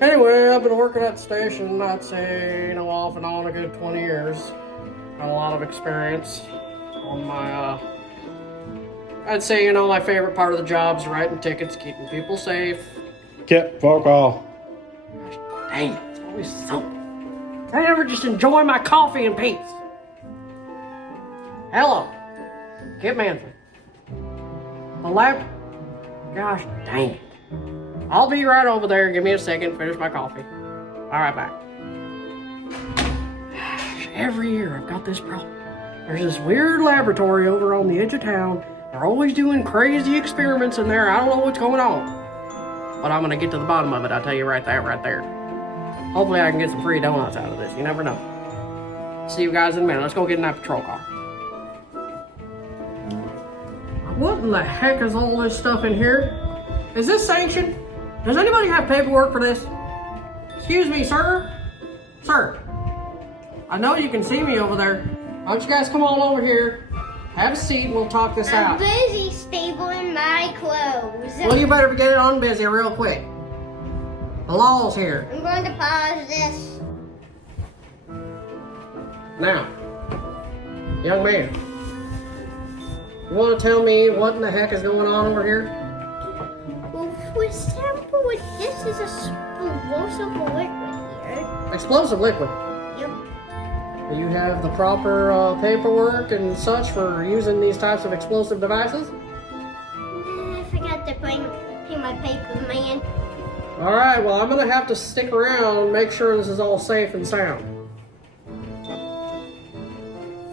Anyway, I've been working at the station, I'd say, off and on a good 20 years. Got a lot of experience on my, I'd say, my favorite part of the job is writing tickets, keeping people safe. Get fuck off. Gosh, dang, it's always something. I never just enjoy my coffee in peace. Hello, Kip Manfred. The lab, gosh dang it. I'll be right over there. Give me a second, finish my coffee. All right, back. Every year I've got this problem. There's this weird laboratory over on the edge of town. They're always doing crazy experiments in there. I don't know what's going on. But I'm gonna get to the bottom of it, I'll tell you right there. Hopefully I can get some free donuts out of this. You never know. See you guys in a minute. Let's go get in that patrol car. What in the heck is all this stuff in here? Is this sanctioned? Does anybody have paperwork for this? Excuse me, sir? Sir, I know you can see me over there. Why don't you guys come on over here, have a seat, and we'll talk this out. I'm busy stapling my clothes. Well, you better get it on busy real quick. The law's here. I'm going to pause this. Now, young man, you want to tell me what in the heck is going on over here? Well, for example, this is a explosive liquid here. Explosive liquid. Yep. Do you have the proper paperwork and such for using these types of explosive devices? I forgot to bring my papers, man. All right, well, I'm gonna have to stick around and make sure this is all safe and sound.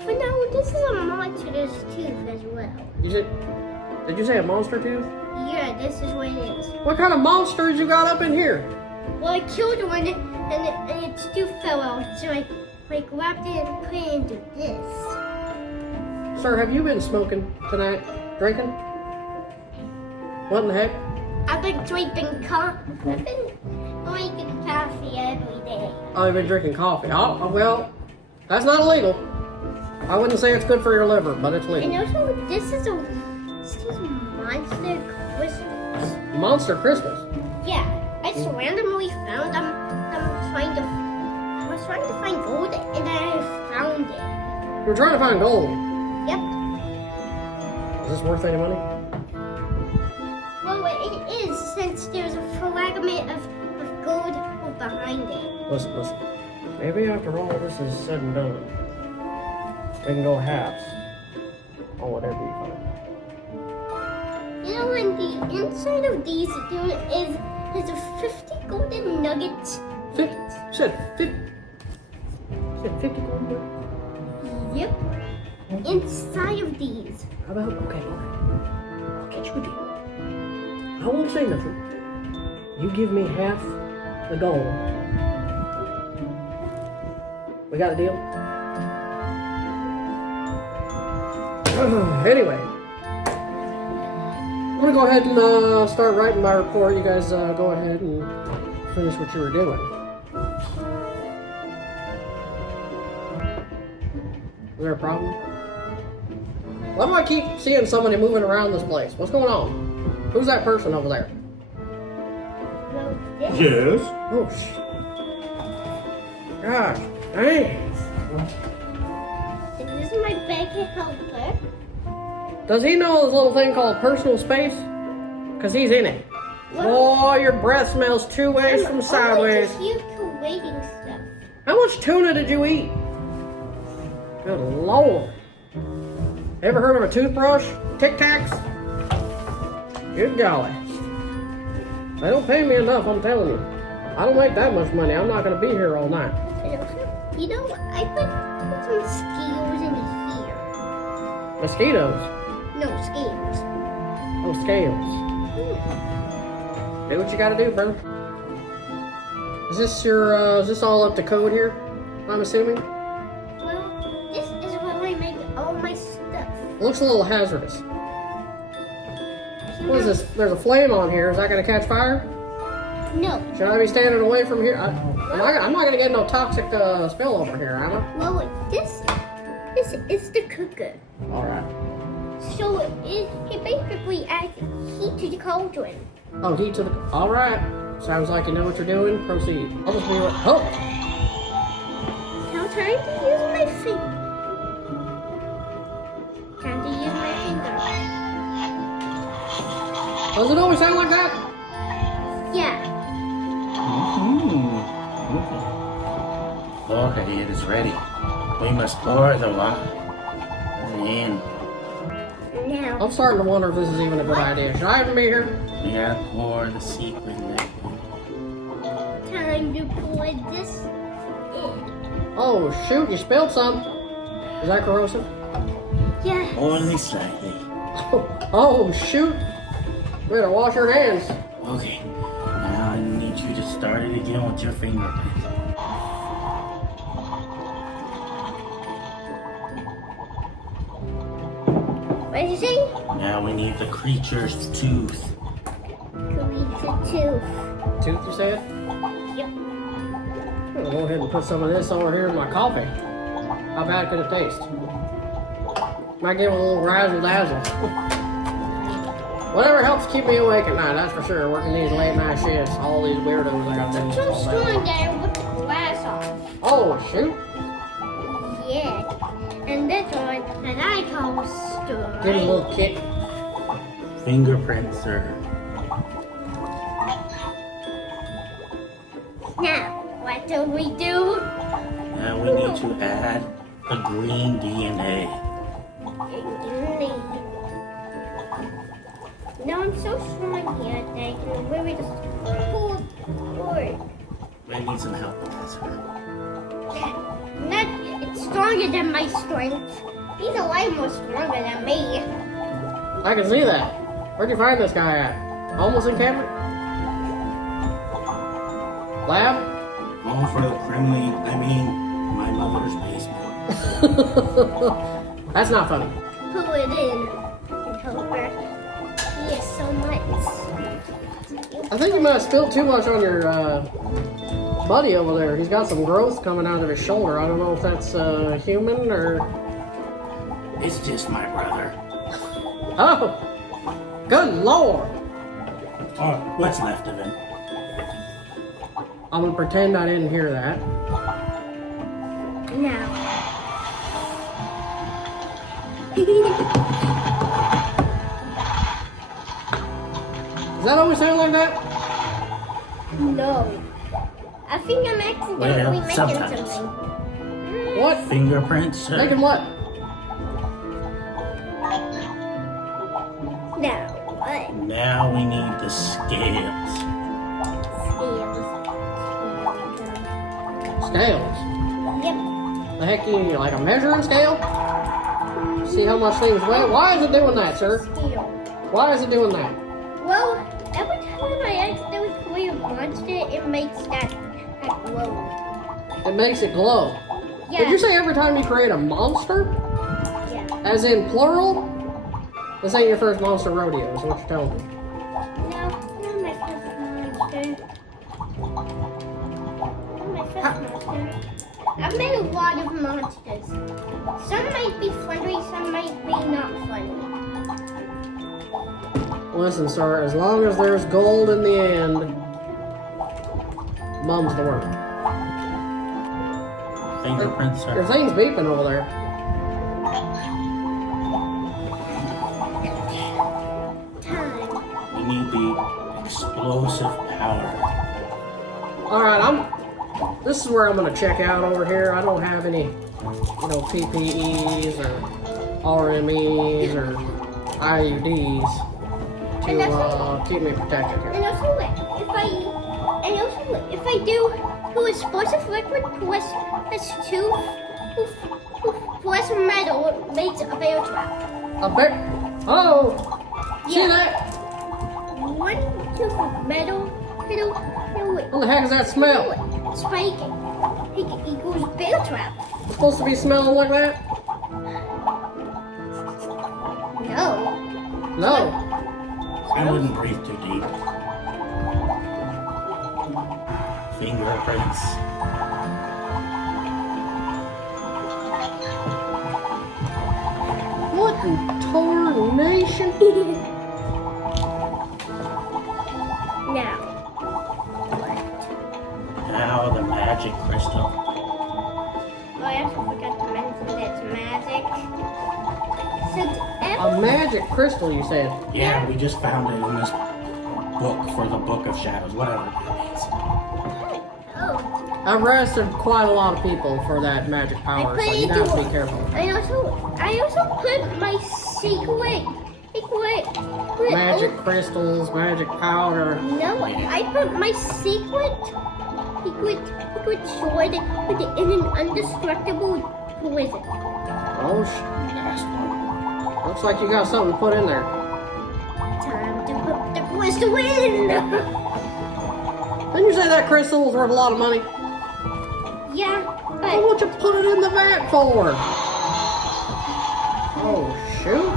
For now, this is a monster's tooth as well. Did you say a monster tooth? Yeah, this is what it is. What kind of monsters you got up in here? Well, I killed one and its tooth fell out, so I grabbed it and put it into this. Sir, have you been smoking tonight? Drinking? What in the heck? I've been drinking coffee. I've been drinking coffee every day. Oh, you've been drinking coffee. Oh, well, that's not illegal. I wouldn't say it's good for your liver, but it's legal. And also, this is Monster Christmas. Monster Christmas? Yeah, I just randomly found them. I was trying to find gold, and I found it. You're trying to find gold. Yep. Is this worth any money? Well, it is, since there's a fragment of gold behind it. Listen. Maybe after all this is said and done, we can go halves on whatever you find. You know, and the inside of these is a 50 golden nuggets. 50? You said 50? You said 50 gold nuggets? Yep. Inside of these. How about, okay. I'll get you a deal. I won't say nothing. You give me half the gold. We got a deal? Anyway, I'm gonna go ahead and start writing my report. You guys go ahead and finish what you were doing. Is there a problem? Why do I keep seeing somebody moving around this place? What's going on? Who's that person over there? Well, this. Yes. Oh, gosh, dang. This is my bag helper. Does he know this little thing called personal space? Because he's in it. Oh, your breath smells two ways from sideways. I'm always just collating stuff. How much tuna did you eat? Good Lord. Ever heard of a toothbrush? Tic Tacs? Good golly. They don't pay me enough, I'm telling you. I don't make that much money. I'm not going to be here all night. You know, I put some scales in here. Mosquitoes? No, scales. Oh, scales. Do what you got to do, brother. Is this all up to code here? I'm assuming? Well, this is where I make all my stuff. Looks a little hazardous. What is this? There's a flame on here. Is that going to catch fire? No. Should I be standing away from here? I'm not going to get no toxic spill over here, am I? Well, this is the cooker. All right. So it basically adds heat to the cauldron. Oh, heat to the... All right. Sounds like you know what you're doing. Proceed. I'll just be like, oh! Now time to use my finger. Time to use my finger. Does it always sound like that? Yeah. Okay, it is ready. We must pour the water in. Now. I'm starting to wonder if this is even a good idea. Should I even be here? We gotta pour the secret liquid. Time to pour this in. Oh, shoot, you spilled some. Is that corrosive? Yeah. Only slightly. Oh, shoot. You better wash your hands. Okay, now I need you to start it again with your fingerprint. What did you say? Now we need the creature's tooth. Tooth. Tooth, you said? Yep. I'll go ahead and put some of this over here in my coffee. How bad could it taste? Might give it a little razzle dazzle. Whatever helps keep me awake at night, that's for sure. Working these late night shifts, all these weirdos I gotta do. So all day. strong that I ripped the glass off. Oh, shoot. Yeah. And this one that I call strong. Give it a little kick. Fingerprint, sir. Now, what do we do? Now we need to add the green DNA. Now I'm so strong here that I can really just pull forward. We need some help with this, sir. Not, it's stronger than my strength. He's a lot more stronger than me. I can see that. Where'd you find this guy at? Homeless encampment? Lab? All for the Kremlin, my mother's basement. That's not funny. Pull it in and help her. Yes, so much. I think you might have spilled too much on your buddy over there. He's got some growth coming out of his shoulder. I don't know if that's human or... It's just my brother. Oh! Good Lord! Or what's left of him. I'm gonna pretend I didn't hear that. Now. Does that always sound like that? No. I think I'm accidentally Well, making sometimes. something. What? Fingerprints, sir. Making what? Now, what? Now we need the scales. Scales. Yep. The heck you need, like a measuring scale? See how much things weigh? Why is it doing that, sir? Steel. Why is it doing that? Well, every time I accidentally create a monster, it makes that glow. It makes it glow. Yeah. Did you say every time you create a monster? Yeah. As in plural? This ain't your first monster rodeo, is what you're telling me. No, not my first monster. Not my first monster. I've made a lot of monsters. Some might be funny, some might be not funny. Listen, sir, as long as there's gold in the end, mum's the word. Fingerprints, Your sir. thing's beeping over there. Time. We need the explosive power. Alright, this is where I'm gonna check out over here. I don't have any, PPEs or RMEs or IUDs to keep me protected here. And also, if I do explosive liquid plus 2 plus metal, it makes a bear trap. A bear? Oh! See Yeah. that? 1, 2 metal, What the heck is that smell? spike equals bear trap. It's supposed to be smelling like that? No. No. I wouldn't breathe too deep. Fingerprints. What in tarnation? Now, magic crystal. Oh, I also forgot to mention that it's magic. Since A magic crystal, you said. Yeah, we just found it in this book for the Book of Shadows, whatever it means. Oh, I've arrested quite a lot of people for that magic power, so you have to be careful. I also put my secret. Magic crystals, magic powder. No, I put my secret sword in an indestructible prison. Oh, Last one. looks like you got something to put in there. Time to put the crystal in. Didn't you say that crystal was worth a lot of money? Yeah, What but would you put it in the vat for? Oh, shoot.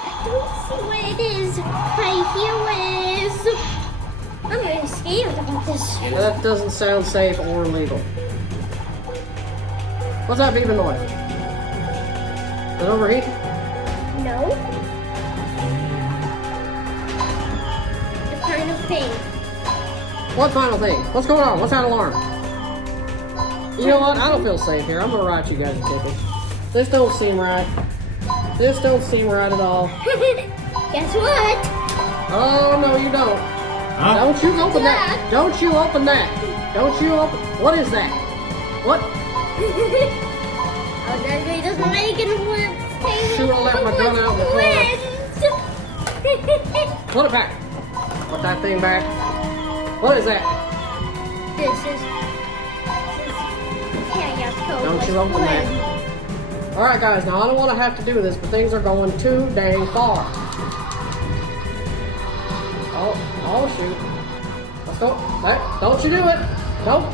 I don't see what it is. I hear what it is. I'm really scared about this. That doesn't sound safe or legal. What's that beeping noise? Is it overheating? No. The kind of thing. What final thing? What's going on? What's that alarm? You know what? I don't feel safe here. I'm gonna write you guys a ticket. This don't seem right. This don't seem right at all. Guess what? Oh, no, you don't. Huh? Don't you open that. Don't you open that. Don't you open. What is that? What? Oh, that really doesn't make it work. Should have left my gun out in the car. Put it back. Put that thing back. What is that? This is chaos code. Don't you open that. Alright guys, now I don't want to have to do this, but things are going too dang far. Oh shoot. Let's go. Hey, don't you do it. Nope.